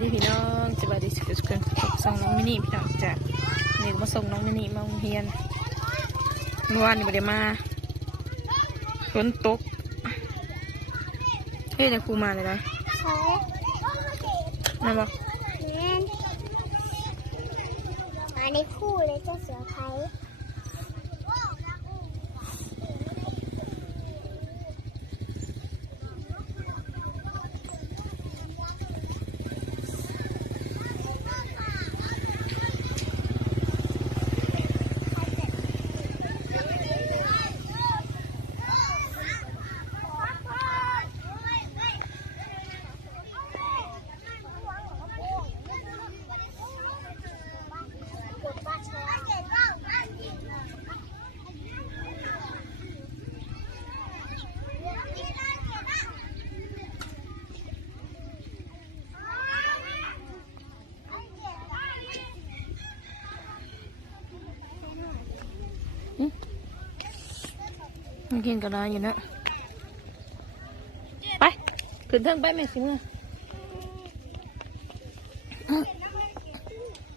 บายดีพี่น้องสบายดีสุดๆกันส่งน้องมินิพี่น้องจากเด็กมาส่งน้องมินิมาโรงเรียนเมื่อวานนี่ไม่ได้มาฝนตกเฮ้ยแต่ครูมาเลยนะใช้นั่นบอกแม่นมาในคู่เลยเจ้าเสือไท มันกินกระดาอยู่นะ ไป ขึ้นเทิงไปแม่สิมา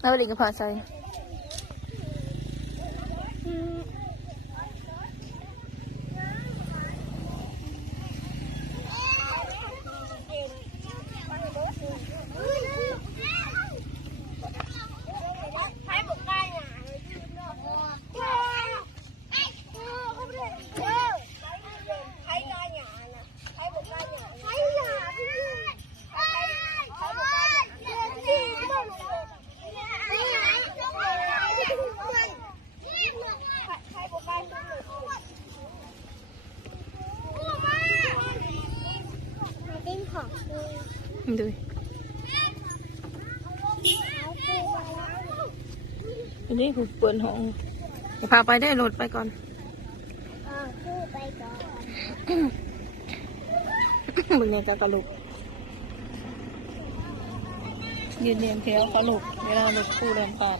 แล้วเด็กก็พาใส่ ดิ้นของคือ มาดู อันนี้ผมเปิดห้องจะพาไปได้รถไปก่อนเออคู่ไปก่อนมึงเนี่ยจะกระลุกยืนเรียงแถวกระลุกเวลารถคู่เดินผ่าน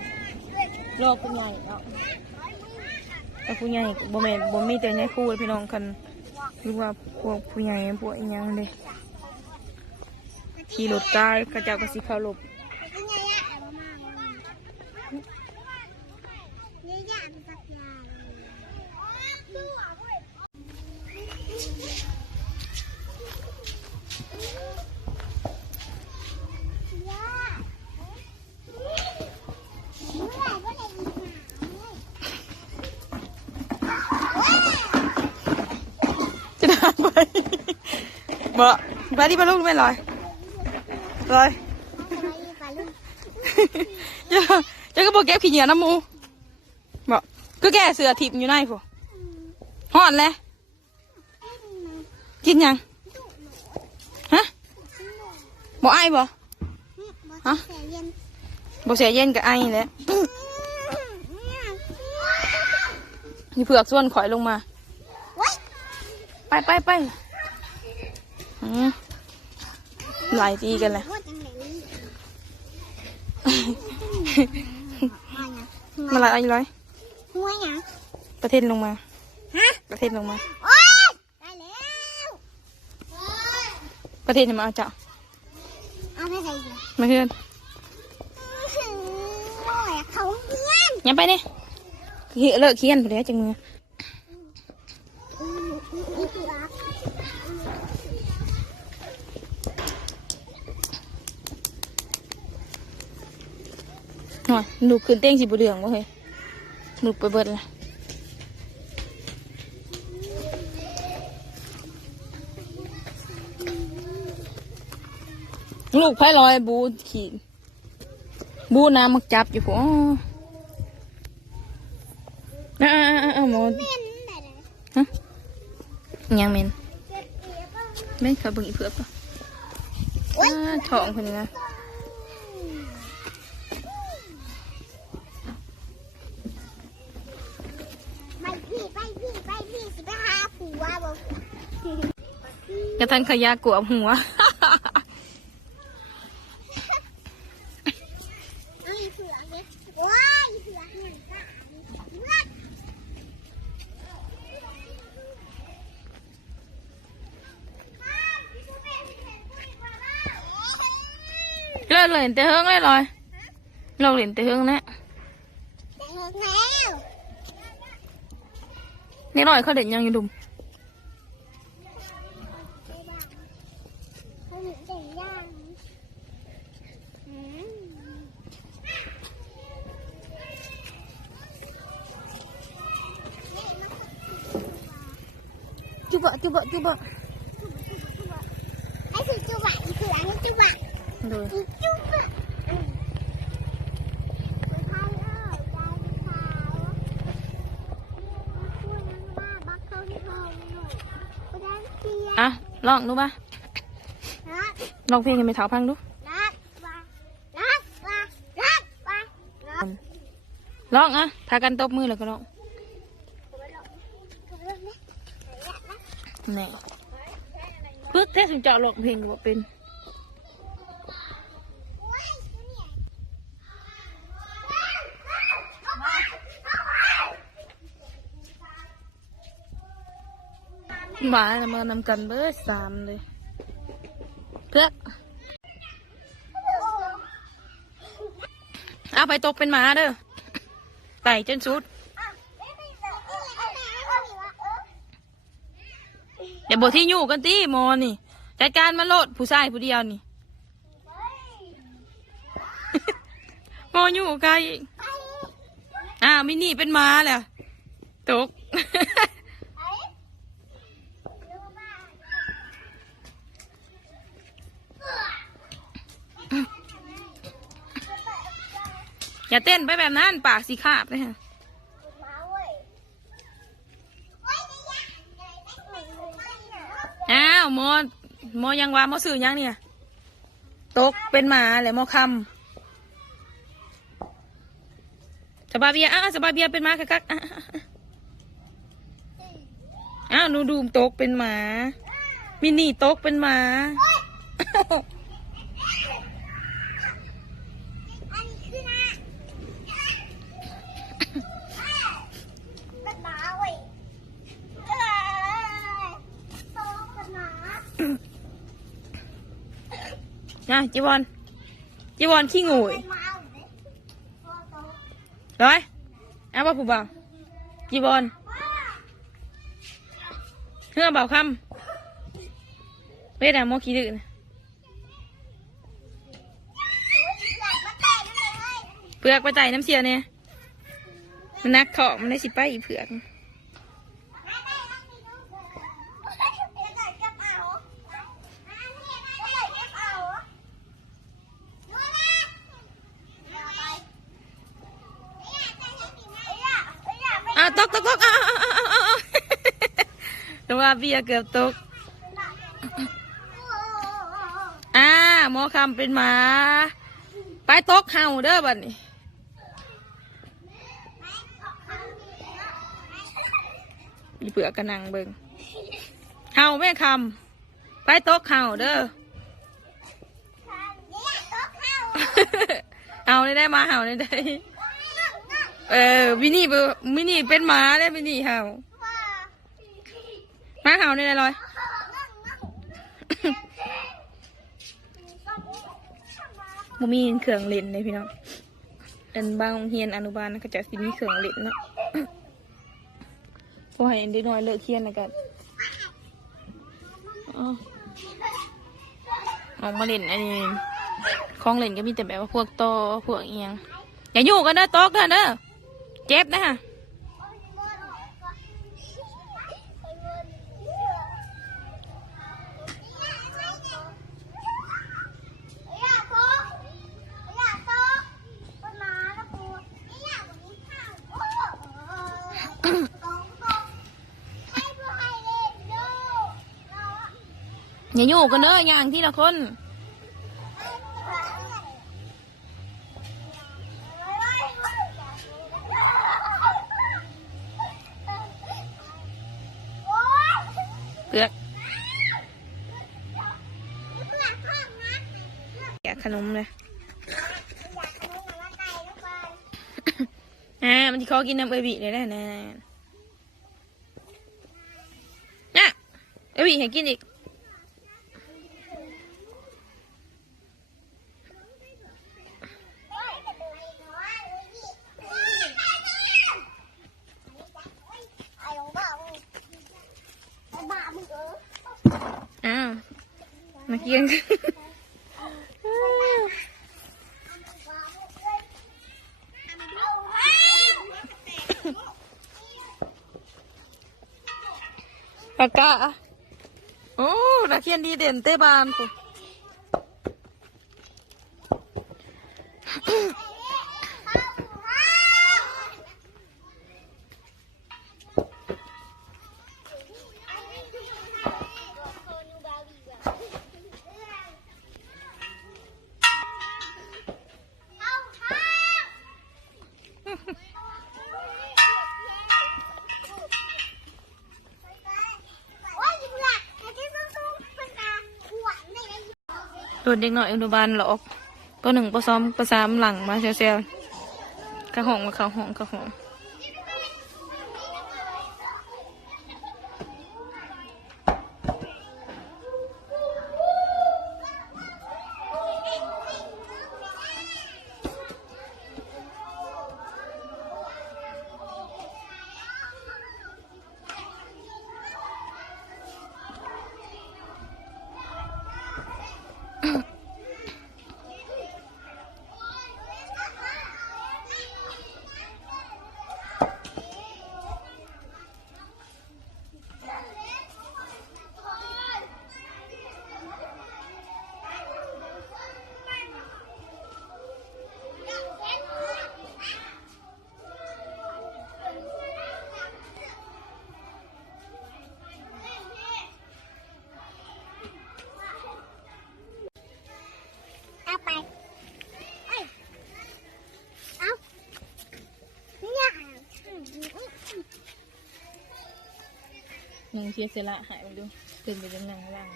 รอบคุณใหญ่เนาะแต่ผู้ใหญ่บ่แม่นบ่มีแต่ในคู่พี่น้องกันหรือว่าพวกผู้ใหญ่พวกอีหยังเลยขี่รถกายกระเจ้าก็สิเข้าหลบ เป็นไงอะเอามาเนี่ยยากสักอย่างยากเมื่อไหร่ก็ได้อีกหา จะทานไปบ่ไปที่ปลาลูกไม่ลอยลอยปลาลูกเจ้าเจ้าก็บอกแก้ขี้เหนี ไปไปไปอืมหลายทีกันเลยว่าจังไหนนี่มาหลายอะไรหัวหยังประเทศลงมาฮะประเทศลงมาโอ๊ยได้แล้วประเทศจะมาเอาเจ้าเอาไปใส่สิมาเพื่อนโอ้ยเขาเพื่อนยังไปเนี่ยเลิกเขียนไปแล้วจังมืออี หน่อยหนูขึ้นเต้งสีบุเรืองวะเฮ้ยหนูไปเบิดละลูกไผ่ลอยบูขี่บูน้ำมักจับอยู่พวกอ่าอ่าอ่าหมดเพื่อนไหนเลยฮะยังเมนเจ็บเอียบ้างเมนเขาเบิ่งอีเผือกปะอ่าท้องคนนี้นะ กกระทันขยะกลัวหัวไอ้เผือกเนี่ยว้ายเผือกเนี่ยตายเลือดเลิลิศเลยแต่เฮิงเลยลอยเราเล่นแต่เฮิงนะแต่เห็นแล้วนี่ลอยเขาเด่นยังอยู่ดุม จุบะจุบะจุบะให้คือจุบะอีกคืออันนี้จุบะเลย แน่ปึ๊กแท้ถึงจะลองเพลงบ่เป็นว้ายกูเนี่ยหมาน่ะมานำกันเบอร์สามเลยเพื่อเอาไปตกเป็นหมาเด้อไต่จนสุด อย่าบอกที่อยู่กันตีโมนี่จัดการมาโลดผู้ชายผู้เดียวนี่ โมอยู่ใครอีกอ้าวมินี่เป็นม้าแล้วตก อย่าเต้นไปแบบนั้นปากสีขาบเลยฮะ อ้าวมอมยังว่าโมสื่อยังเนี่ย ตกเป็นหมาเลยโมคำสบาเบียอ้าวสบาเบียเป็นหมาคักอ้าวหนูดูมตกเป็นหมา มินี่ตกเป็นหมา อันนี้คือนะเป็นหมาเว้ยเอ้ยโตเป็นหมา นะจีวอนจีวอนขี้งูร้อยเอาบ่าผู้บ่าวจีวอนเพื่อบ่าวคำเวทอะโมขี้ดื้อนะเตะด้วยเลยเผือกไปไต่น้ำเสียเนี่ยมันนักเของมันได้สิไปอีเผือก อะตกตกตกอะอะอะอะอะอะแต่ว่า เบียร์เกือบตก อ่าหมอคำเป็นหมา ไปตกเห่าเด้อบัดนี้อีเผือกกระนังเบิงเห่าแม่คำไปตกเห่าเด้อเอาได้ได้มาเห่าได้ได้เออวินี่เบอวินี่เป็นหมาได้วินี่เห่าห มาเห่าได้ได้ลอยบ่มีเครื่องเล่นเลยพี่น้องอันบางเรียนอนุบาลนะก็จะสิมีเครื่องเล่นเนาะพอให้เด็กน้อยเลิกเรียนแล้วกันออออกมาเล่นอันนี้ของเล่นก็มีแต่แบบว่าพวกโตพวกเอียงอย่าอยู่กันเด้อโต๊ะกันเด้อเจ็บนะฮะ อย่าอยู่กันเด้ออย่างที่ละคนเปลือกแกะขนมเลยอ่ามันจะขอกินน้ำเอบิเลยได้นะน่ะเอบิให้กินอีก มึงเออ อ้าว มาเกียงปากกาโอ้นักเรียนดีเด่นเต้บานปุ๊ โดนเด็กน้อยอนุบาลหลอกปหนึ่งปสองปสามหลังมาเซลเซลกระหองมาเขาห้องกระหอง ยังเชียร์เสยละหายไปดูตื่นไปยังนั่งล่าง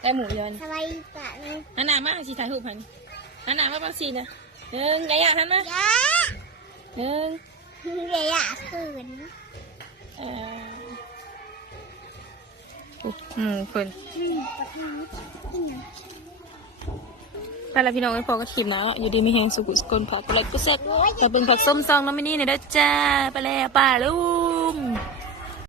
ได้หมูยอนสบายจ้ะนี่หันหน้ามาสิถ่ายรูปพันหันหน้ามาบางสีนะหนึ่งไงอะทันมาจ้าหนึ่งเดี๋ยวอยากคืนเอ่อโอ้หมูคน อืมปวดหัวอืม ไปแล้วพี่น้องไอ้พอก็ทีมนะอยู่ดีมีแหงสุกุสกลผักกระไรก็เสร็จแต่เป็นผักส้มซองน้ำมินี่เนี่ยได้อจ้า ไปแล้วป้าลุง